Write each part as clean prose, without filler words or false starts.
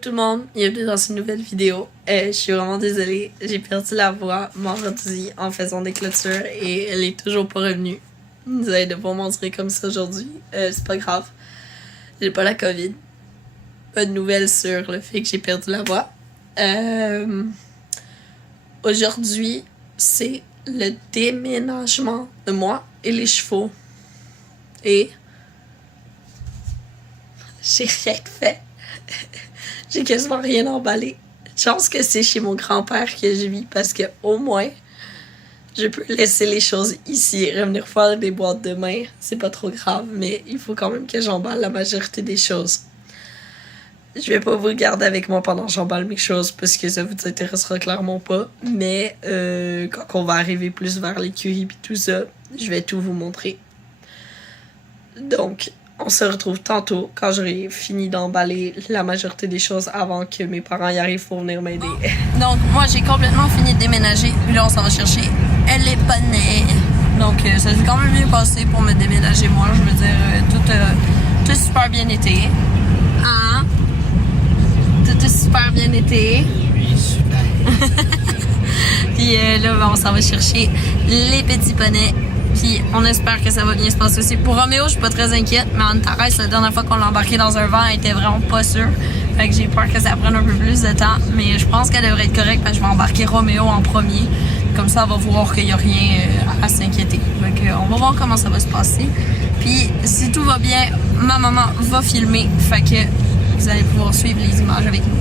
tout le monde, bienvenue dans une nouvelle vidéo. Je suis vraiment désolée, j'ai perdu la voix mardi en faisant des clôtures et elle est toujours pas revenue. Vous allez devoir m'entrer comme ça aujourd'hui, c'est pas grave. J'ai pas la COVID. Pas de nouvelles sur le fait que j'ai perdu la voix. Aujourd'hui, c'est le déménagement de moi et les chevaux. Et j'ai rien fait. J'ai quasiment rien emballé. Chance que c'est chez mon grand-père que je vis parce que au moins je peux laisser les choses ici et revenir faire des boîtes demain. C'est pas trop grave, mais il faut quand même que j'emballe la majorité des choses. Je vais pas vous regarder avec moi pendant que j'emballe mes choses parce que ça vous intéressera clairement pas. Mais quand on va arriver plus vers l'écurie et tout ça, je vais tout vous montrer. Donc, on se retrouve tantôt quand j'aurai fini d'emballer la majorité des choses avant que mes parents y arrivent pour venir m'aider. Donc, moi, j'ai complètement fini de déménager. Puis là, on s'en va chercher les poneys. Donc, ça s'est quand même bien passé pour me déménager, moi. Je veux dire, tout super bien été. Hein? Tout est super bien été. Oui, super. Puis là, on s'en va chercher les petits poneys. Puis on espère que ça va bien se passer aussi. Pour Roméo, je suis pas très inquiète, mais Antares, la dernière fois qu'on l'a embarqué dans un vent, elle était vraiment pas sûre. Fait que j'ai peur que ça prenne un peu plus de temps. Mais je pense qu'elle devrait être correcte parce que je vais embarquer Roméo en premier. Comme ça, elle va voir qu'il n'y a rien à s'inquiéter. Donc on va voir comment ça va se passer. Puis si tout va bien, ma maman va filmer. Fait que vous allez pouvoir suivre les images avec nous.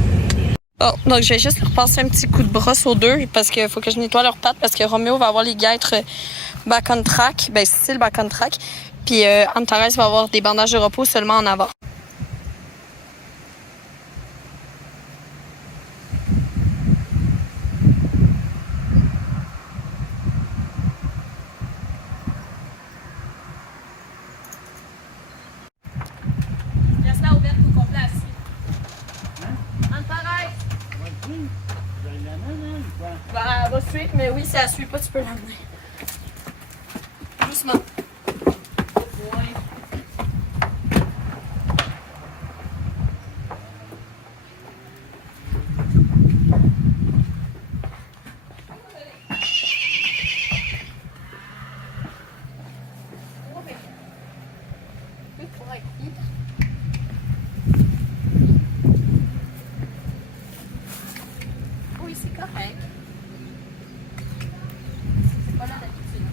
Oh, donc je vais juste leur passer un petit coup de brosse aux deux parce qu'il faut que je nettoie leurs pattes parce que Roméo va avoir les guêtres back on track, ben style back on track, puis Antares va avoir des bandages de repos seulement en avant. Laisse la ouverte au complet assis. Antares! Bah, elle va suivre, mais oui, si elle suit pas, tu peux l'amener. Doucement. Ouais. Oui, c'est correct. C'est pas là d'habitude.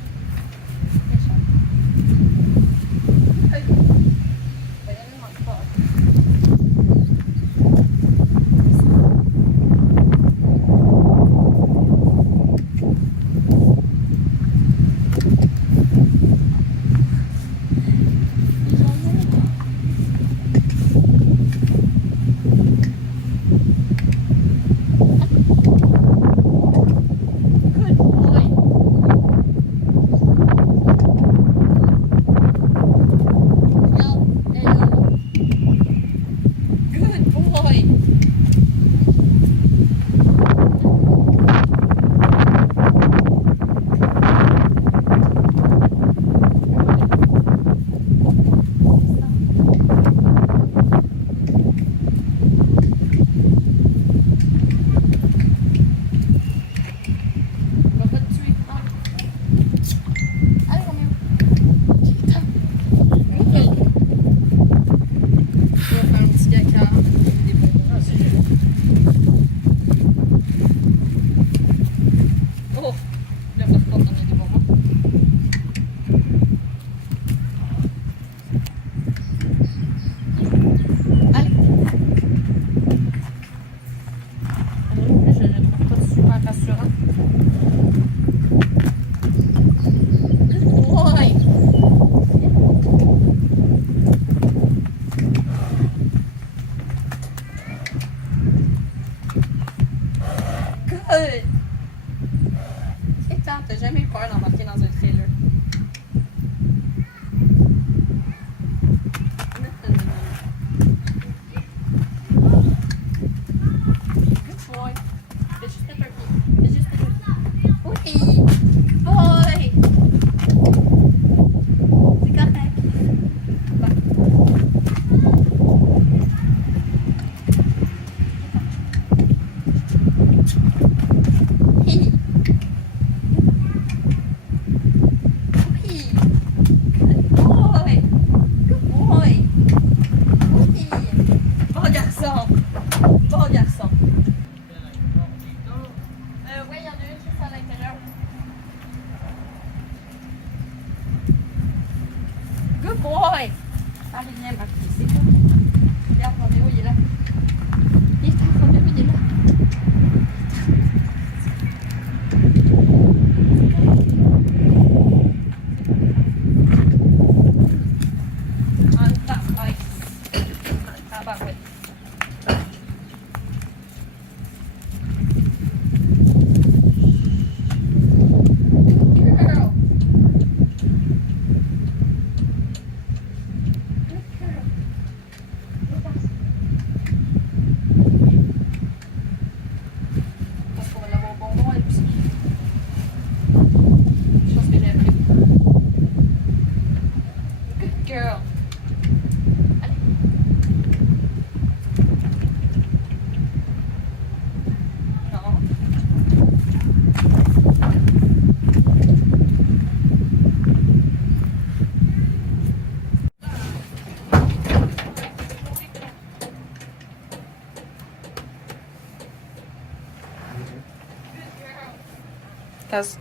T'as jamais eu peur d'embarquer dans un trailer? Good boy. Fais juste mettre un pied. Fais juste mettre un pied. Oui! Boy! C'est correct. Va. boy! Allez, viens, Marquis, c'est quoi? Regarde, Roméo, il est là. Il est là, Roméo, il est là. That's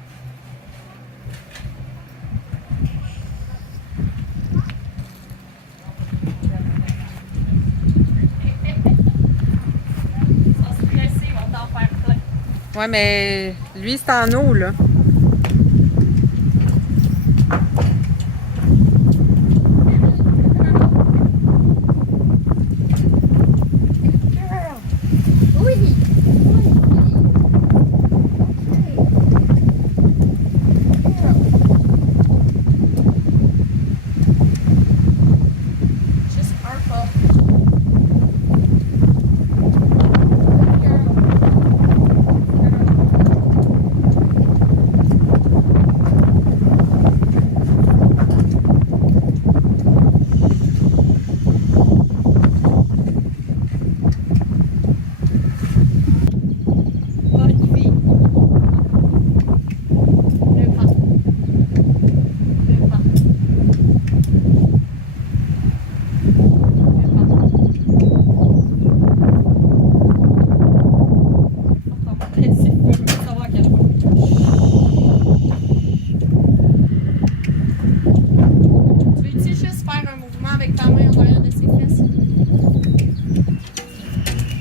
Ouais, mais lui, c'est en eau, là.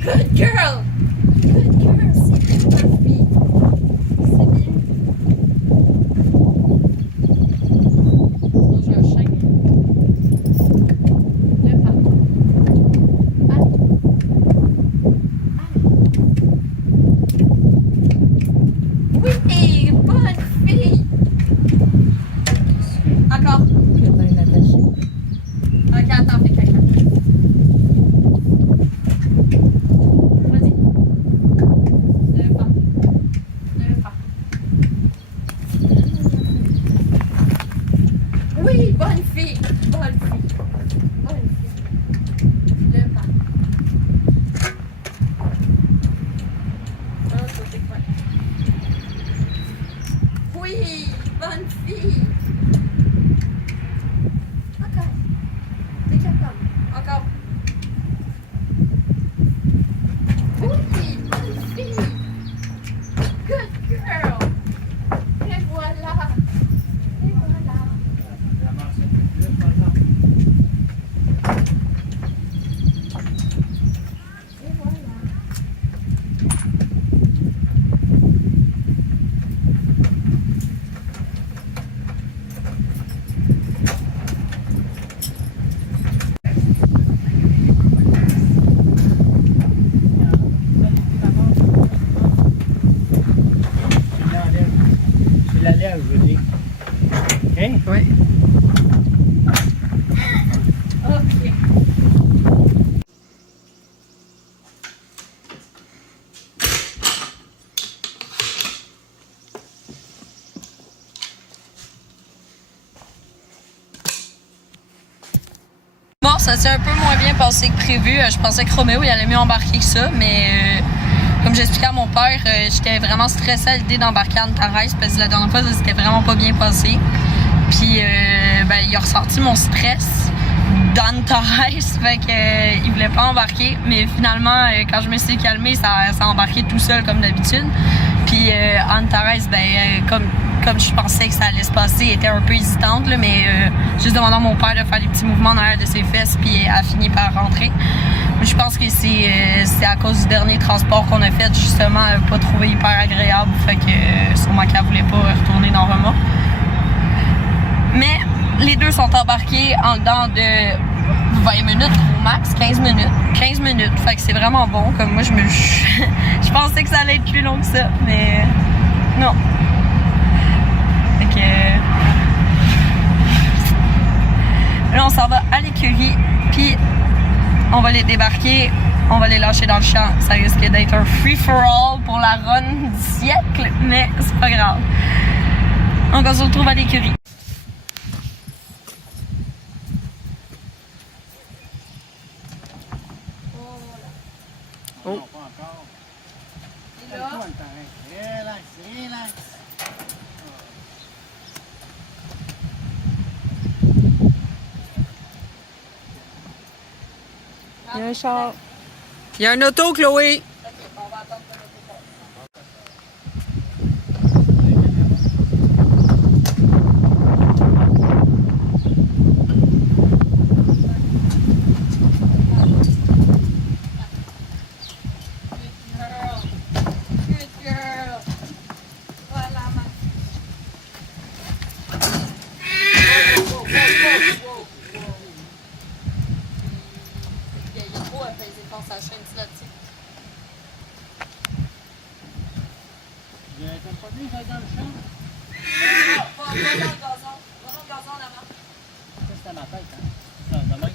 Good girl! Good girl! C'est bien, ma fille. C'est bien. Sinon, j'ai un chien. Le pas. Allez. Allez. Oui! Bonne fille! Encore. Je vais pas les attacher. Ok, attends, fais caca. Vas-y. Deux pas. Deux pas. Oui, bonne fille. Bonne fille. Bonne fille. Deux pas. Oh, ça c'est quoi? Oui, bonne fille. Encore. T'es capable. Encore. Oui, bonne fille. Good girl. Et voilà. Et voilà. Et voilà. C'est la lèvre, je veux dire. Hein? Oui. Ok. Bon, ça s'est un peu moins bien passé que prévu. Je pensais que Roméo il allait mieux embarquer que ça, mais comme j'expliquais à mon père, j'étais vraiment stressée à l'idée d'embarquer à Antares parce que la dernière fois ça s'était vraiment pas bien passé. Puis il a ressenti mon stress d'Antares, fait que il voulait pas embarquer, mais finalement quand je me suis calmée, ça a embarqué tout seul comme d'habitude. Puis Antares, comme comme je pensais que ça allait se passer, elle était un peu hésitante, là, mais juste demandant à mon père de faire des petits mouvements dans l'air de ses fesses, puis elle a fini par rentrer. Je pense que c'est à cause du dernier transport qu'on a fait, justement, elle n'a pas trouvé hyper agréable, fait que sûrement qu'elle voulait pas retourner dans Roma. Mais les deux sont embarqués en dedans de 20 minutes au max, 15 minutes. 15 minutes, fait que c'est vraiment bon. Comme moi, je pensais que ça allait être plus long que ça, mais non. Fait que là, on s'en va à l'écurie, puis on va les débarquer, on va les lâcher dans le champ. Ça risque d'être un free-for-all pour la run du siècle, mais c'est pas grave. Donc on se retrouve à l'écurie. Oh. Non, pas encore. Et là? Relax, relax. Il y a un char. Il y a un auto, Chloé. Ok, on va attendre que l'auto passe. Sa chaîne là-dessus. T'as pas mis ça dans le champ? Va dans le gazon. Va dans le gazon là-bas. Ça, c'est à ma tête, hein? Ça, demain.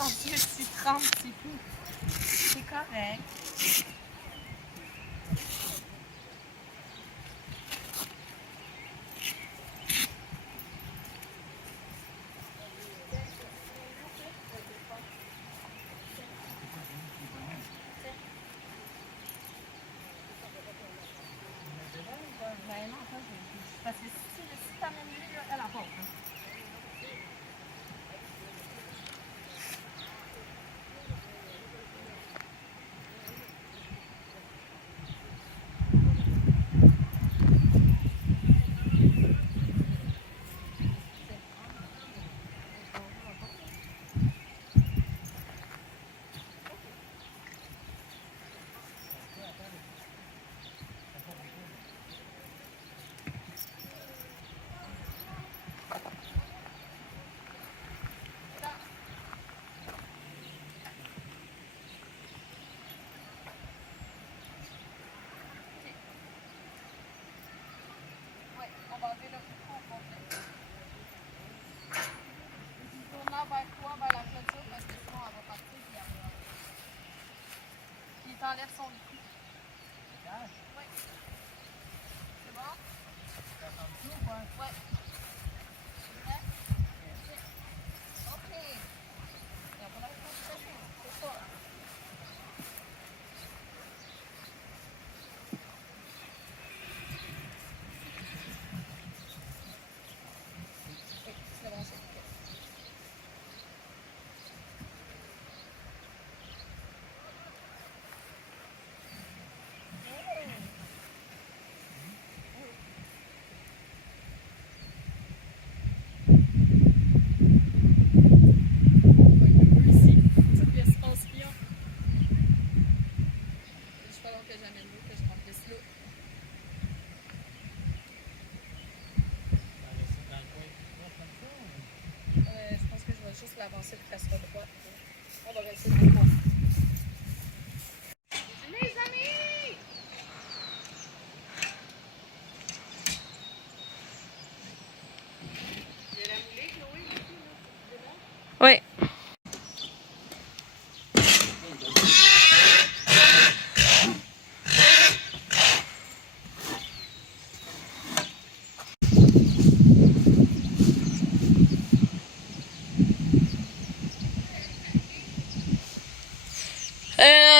Oh Dieu, tu trembles, c'est tout. C'est correct. Ben non, ça, parce que si t'amènes lui, là, elle apporte. Hein. T'enlèves son lit. Oui. C'est bon? Oui. OK. Et on va la faire, c'est ça. C'est bon, c'est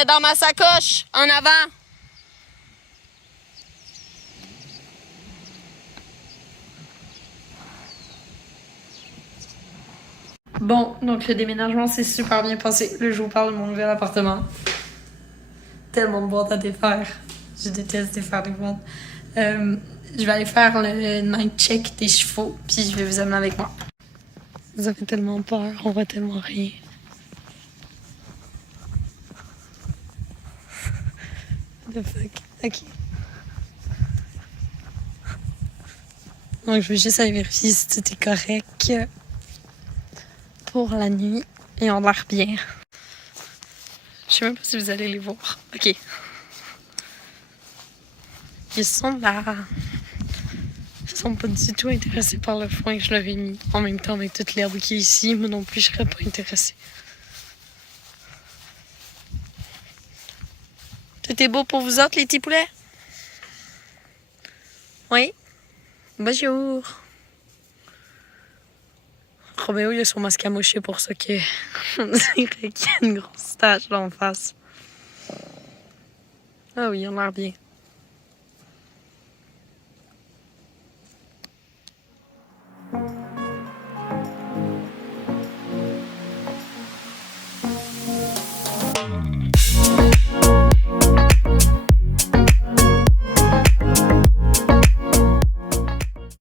dans ma sacoche, en avant. Bon, donc le déménagement s'est super bien passé. Là, je vous parle de mon nouvel appartement. Tellement de boîtes à défaire. Je déteste défaire des boîtes. Je vais aller faire le night check des chevaux, puis je vais vous amener avec moi. Vous avez tellement peur, on voit tellement rien. The fuck? Ok. Donc, je vais juste aller vérifier si tout est correct pour la nuit. Et on a l'air bien. Je sais même pas si vous allez les voir. Ok. Ils sont là. Ils sont pas du tout intéressés par le foin que je leur ai mis. En même temps, avec toute l'herbe qui est ici, moi non plus, je serais pas intéressée. Tout est beau pour vous autres, les petits poulets? Oui? Bonjour! Roméo, il a son masque à moucher pour ça que on dirait qu'il y a une grosse tache d'en face. Ah oui, on a l'air bien.